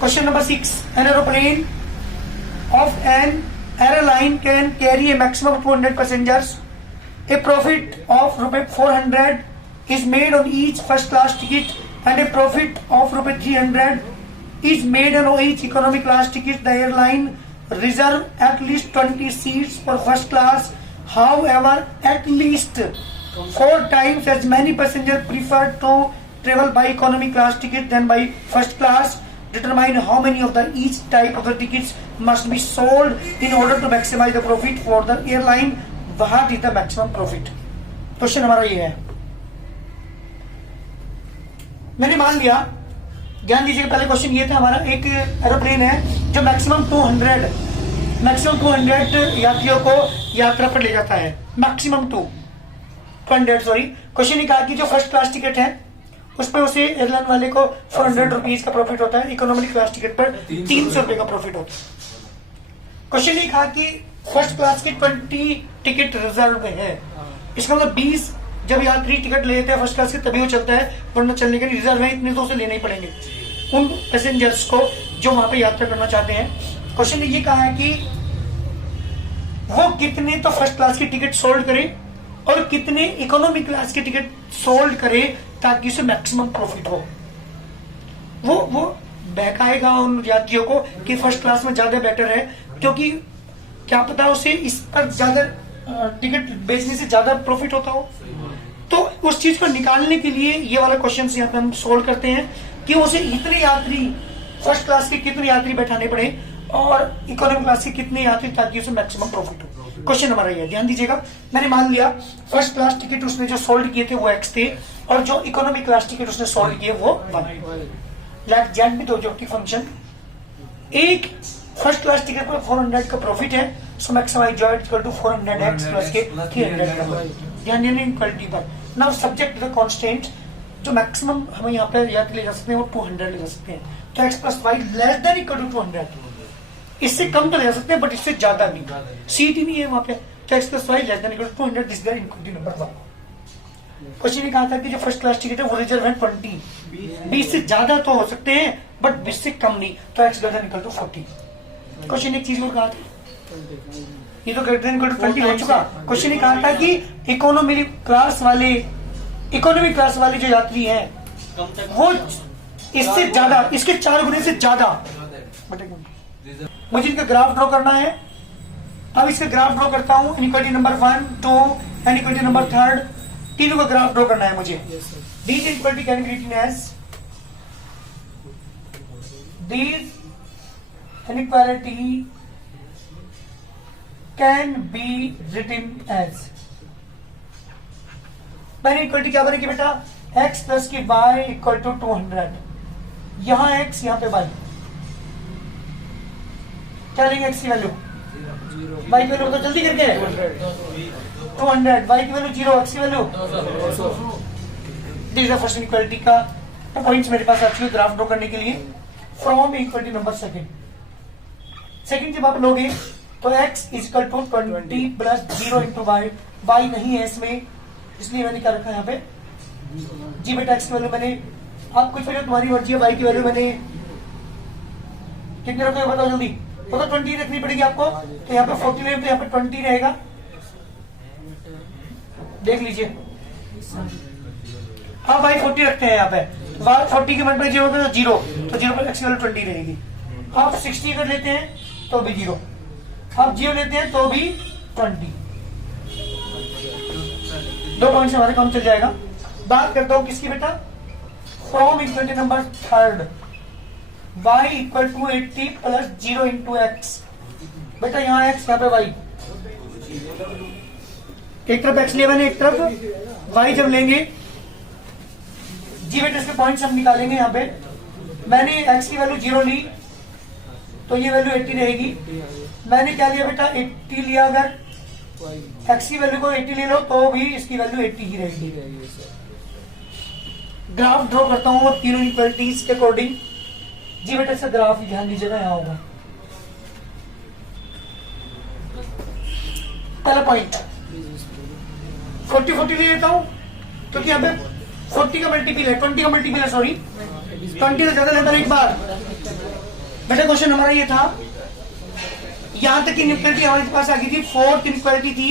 Question number 6. An aeroplane of an airline can carry a maximum of 200 passengers. A profit of ₹400 is made on each first class ticket and a profit of ₹300 is made on each economy class ticket. The airline reserve at least 20 seats for first class. However, at least 4 times as many passengers prefer to travel by economy class ticket than by first class. Determine how many of the each type of the tickets must be sold in order to maximize the profit for the airline. What is the maximum profit? Question हमारा ये है। मैंने मान लिया, ध्यान दीजिएगा, पहले question ये था हमारा, एक एरोप्लेन है जो मैक्सिमम 200 यात्रियों को यात्रा पर ले जाता है। Maximum 200 sorry. क्वेश्चन ये कहा कि जो फर्स्ट क्लास टिकट है उस पर उसे एयरलाइन वाले को 400 रुपीज का प्रॉफिट होता है, इकोनॉमी क्लास टिकट पर 300 रुपए का प्रॉफिट होता है। क्वेश्चन ये कहा कि फर्स्ट क्लास की 20 टिकट रिजर्व में है। इसका मतलब 20 जब यात्री टिकट लेते हैं फर्स्ट क्लास के तभी वो चलता है, वरना चलने के लिए रिजर्व है, इतने तो उसे लेने ही पड़ेंगे उन पैसेंजर्स को जो वहां पे यात्रा करना चाहते हैं। क्वेश्चन ने ये कहा है कि वो कितने तो फर्स्ट क्लास की टिकट सोल्ड करे और कितने इकोनॉमी क्लास की टिकट सोल्ड करे ताकि उसे मैक्सिमम प्रॉफिट हो। वो बहकाएगा उन यात्रियों को कि फर्स्ट क्लास में ज्यादा बेटर है, क्योंकि क्या पता उसे इस पर ज्यादा टिकट बेचने से ज्यादा प्रॉफिट होता हो। तो उस चीज को निकालने के लिए ये वाला क्वेश्चन यहाँ पे हम सोल्व करते हैं कि उसे इतने यात्री फर्स्ट क्लास के कितने यात्री बैठाने पड़े और इकोनॉमी क्लास के कितने यात्री ताकि उसे मैक्सिमम प्रॉफिट हो। क्वेश्चन हमारा ये, ध्यान दीजिएगा। मैंने मान लिया फर्स्ट क्लास टिकट उसने जो सोल्ड किए थे वो X थे और जो इकोनॉमी क्लास टिकट उसने सोल्ड किए वो 1। लेट जेड में दो ऑब्जेक्टिव फंक्शन, एक फर्स्ट क्लास टिकट पर 400 का प्रॉफिट है, so maximize Z equal to 400x plus के 300। ध्यान देना इक्वलिटी पर। नाउ सब्जेक्ट द कांस्टेंट, जो मैक्सिमम हमें यहाँ पे यात्री ले जा सकते हैं वो 200 ले जा सकते हैं। तो x plus y less than equal to 200, इससे कम तो ले जा सकते हैं बट इससे ज्यादा नहीं, सीट ही नहीं है वहां पे। तो x plus y less than equal to 200, this is equality number 1। Question ये कहा था कि जो फर्स्ट क्लास टिकट है वो रिजर्व है 20 से ज्यादा तो हो सकते हैं बट 20 से कम नहीं, तो x greater equal to 40। Question एक चीज और कहा था, ये तो ग्रेटर इक्वल टू 20 हो चुका। क्वेश्चन ये कहा था कि इकोनॉमी क्लास वाले जो यात्री हैं वो इससे ज्यादा, इसके 4 गुने से ज्यादा, मुझे इनका ग्राफ ड्रॉ करना है। अब इसका ग्राफ ड्रॉ करता हूं, inequality number 1, 2 and equality number 3, तीनों का ग्राफ ड्रॉ करना है मुझे। These inequality can be written as, these inequality can be written as, पहली इक्वलिटी क्या बनेगी बेटा, x प्लस की y इक्वल टू 200। यहां x यहां पे y, क्या लेंगे x की वैल्यू, y की वैल्यू तो जल्दी करके 200, y की वैल्यू 0, x की value. This is the first equality का पॉइंट्स मेरे पास आ चुके हैं ग्राफ ड्रॉ करने के लिए। फ्रॉम इक्वलिटी नंबर सेकंड जब आप लोगे तो x is equal to 20 plus 0 into y नहीं है इसमें, इसलिए मैंने क्या रखा यहाँ पे जी बेटा। x की वैल्यू मैंने, आप कुछ वैल्यू तुम्हारी मर्जी है, y की वैल्यू मैंने कितने रखोगे बताओ जल्दी, वो तो 20 रखनी पड़ेगी आपको। तो यहाँ पे 40 ले तो यहाँ पे 20 रहेगा, देख लीजिए। हाँ भाई 40 रखते हैं यहाँ पे, 40 के मल्टीप्लाई 0 पे तो 0, तो 0 पर x की वैल्यू 20 रहेगी। आप 60 कर लेते हैं तो भी 0, आप 0 लेते हैं तो भी 20। 2 पॉइंट से हमारे काम चल जाएगा। बात करता हूं किसकी बेटा, from equality number 3, y equal to 80 plus 0 into x. बेटा यहाँ x यहाँ पे y, एक तरफ x लिया मैंने, एक तरफ y जब लेंगे जी बेटा इसके पॉइंट्स हम निकालेंगे। यहाँ पे मैंने x की वैल्यू 0 ली तो ये वैल्यू 80 रहेगी। मैंने क्या लिया बेटा 80 लिया, अगर x की वैल्यू को 80 ले लो तो भी इसकी वैल्यू 80 ही रहेगी। ग्राफ ड्रॉ करता हूं तीनों इक्वलिटीज के अकॉर्डिंग। जी बेटा इसका ग्राफ ध्यान दीजिएगा, यहाँ होगा पहला पॉइंट 40 ले लेता हूं क्योंकि यहाँ पे 40 का मल्टीपल है, 20 का मल्टीपल है, सॉरी 20 से ज्यादा लेता हूं एक बार। बेटा क्वेश्चन हमारा ये था, यहां तक की इनइक्वालिटी हमारे पास आ गई थी, फोर्थ इनइक्वालिटी थी।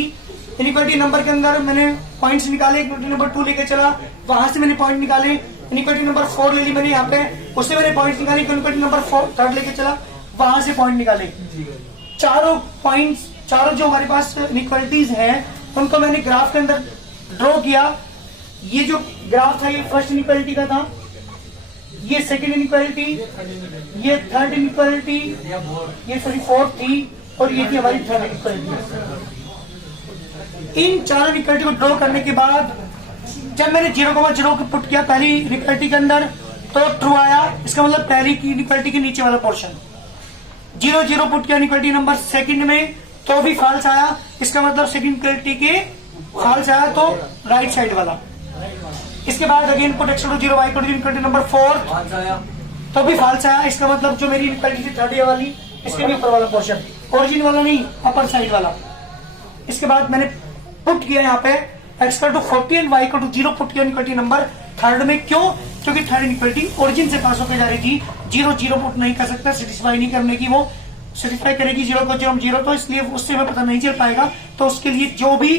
इनइक्वालिटी नंबर के अंदर मैंने पॉइंट्स निकाले, इनइक्वालिटी नंबर 2 लेके चला, वहां से मैंने पॉइंट निकाले। इनइक्वालिटी नंबर 4 ले ली मैंने यहाँ पे, उससे मैंने पॉइंट्स निकाले। इनइक्वालिटी नंबर 3 लेके चला, वहां से पॉइंट निकाले। चारों पॉइंट्स, चारों जो हमारे पास इनइक्वालिटीज हैं उनको मैंने ग्राफ के अंदर ड्रॉ किया। ये जो ग्राफ था ये फर्स्ट इनइक्वालिटी का था, ये सेकंड इनइक्वालिटी, ये थर्ड इनइक्वालिटी, ये सॉरी फोर्थ थी, और ये थी हमारी थर्ड इनइक्वालिटी। इन चारों इनइक्वालिटी को ड्रॉ करने के बाद जब मैंने 0,0 को पुट किया पहली इनइक्वालिटी के अंदर तो ट्रू आया। इसका मतलब पहली की इनइक्वालिटी के नीचे वाला पोर्शन। 0,0 पुट किया इनइक्वालिटी नंबर सेकंड में तो भी फॉल्स आया। इसका मतलब सेकंड इनइक्वालिटी के फॉल्स आया तो राइट साइड वाला। इसके बाद again put x = 0 y = 0 inequality number 4 तो भी फॉल्स आया। इसका मतलब जो मेरी इनइक्वालिटी थी थर्ड वाली, इसके भी ऊपर वाला पोर्शन, ओरिजिन वाला नहीं, अपर साइड वाला। इसके बाद मैंने पुट किया यहाँ पे x = 40 एंड y = 0 पुट किया इनइक्वालिटी नंबर थर्ड में। क्यों? क्योंकि थर्ड इनइक्वालिटी ओरिजिन से पास होकर जा रही थी। 0,0 पुट नहीं कर सकता, सेटिस्फाई नहीं करने की, वो सेटिस्फाई करेगी 0,0 तो इसलिए उससे हमें पता नहीं चल पाएगा। तो उसके लिए जो भी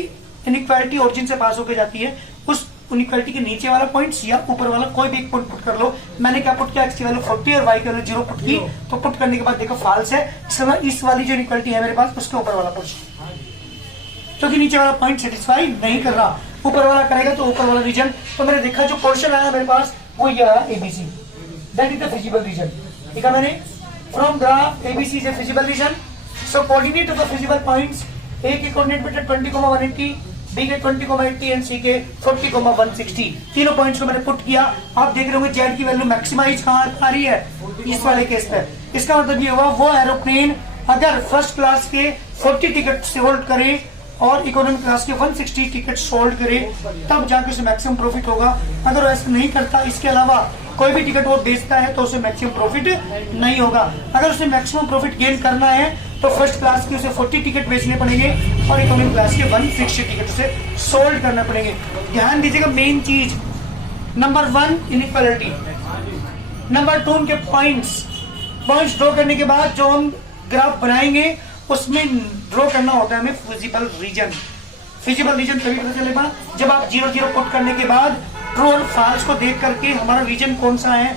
इनइक्वालिटी ओरिजिन से पास होकर जाती है उस इनइक्वालिटी के नीचे वाला पॉइंट या ऊपर वाला कोई भी एक पॉइंट पुट कर लो। मैंने क्या पुट किया, x की वैल्यू 40 और y की वैल्यू 0 पुट की। तो पुट करने के बाद देखो फॉल्स है, इस वाली जो इनइक्वालिटी है मेरे पास उसके ऊपर वाला पोर्शन, क्योंकि नीचे वाला पॉइंट सेटिस्फाई नहीं कर रहा, ऊपर वाला करेगा तो ऊपर वाला रीजन। तो मैंने देखा जो पोर्शन आया मेरे पास वो ये आया ABC, that is the feasible region. देखा मैंने from graph ABC is a feasible region. So coordinate of the feasible points, A के कोऑर्डिनेट बेटा 20,180, B के 20,80 एंड C के 40,160। तीनों पॉइंट्स को मैंने पुट किया। आप देख रहे होंगे जेड की वैल्यू मैक्सिमाइज कहाँ आ रही है, इस वाले केस पे। इसका मतलब ये हुआ वो एरोप्लेन अगर फर्स्ट क्लास के 40 टिकट से होल्ड करे और इकोनॉमी क्लास के 160 टिकट होल्ड करे तब जाके उसे मैक्सिमम प्रॉफिट होगा। अगर वैसे नहीं करता, इसके अलावा कोई भी टिकट वो बेचता है तो उसे मैक्सिमम प्रॉफिट नहीं होगा। अगर उसे मैक्सिमम प्रॉफिट गेन करना है तो फर्स्ट क्लास के उसे 40 टिकट बेचने पड़ेंगे और इकोनॉमी क्लास के 160 टिकट उसे सोल्ड करना पड़ेंगे। ध्यान दीजिएगा मेन चीज, नंबर 1 इनइक्वालिटी, नंबर 2 उनके पॉइंट्स ड्रॉ करने के बाद जो हम ग्राफ बनाएंगे उसमें ड्रॉ करना होता है हमें फिजिबल रीजन। फिजिबल रीजन तभी पता चलेगा जब आप 0,0 पुट करने के बाद ट्रू और फॉल्स को देख करके हमारा रीजन कौन सा है,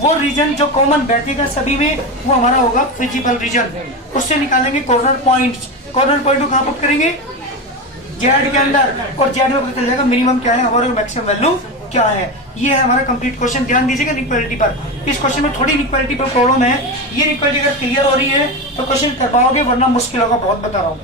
वो रीजन जो कॉमन बैठेगा सभी में वो हमारा होगा फिजिबल रीजन। उससे निकालेंगे कॉर्नर पॉइंट्स। कॉर्नर पॉइंट को कहाँ पुट करेंगे, जेड के अंदर, और जेड में पता चल जाएगा मिनिमम क्या है हमारे मैक्सिमम वैल्यू क्या है। ये है हमारा कंप्लीट क्वेश्चन। ध्यान दीजिएगा इनइक्वालिटी पर। इस क्वेश्चन में थोड़ी इनइक्वालिटी पर प्रॉब्लम है। ये इनइक्वालिटी अगर क्लियर हो रही है तो क्वेश्चन कर पाओगे, वरना मुश्किल होगा बहुत, बता रहा हूँ।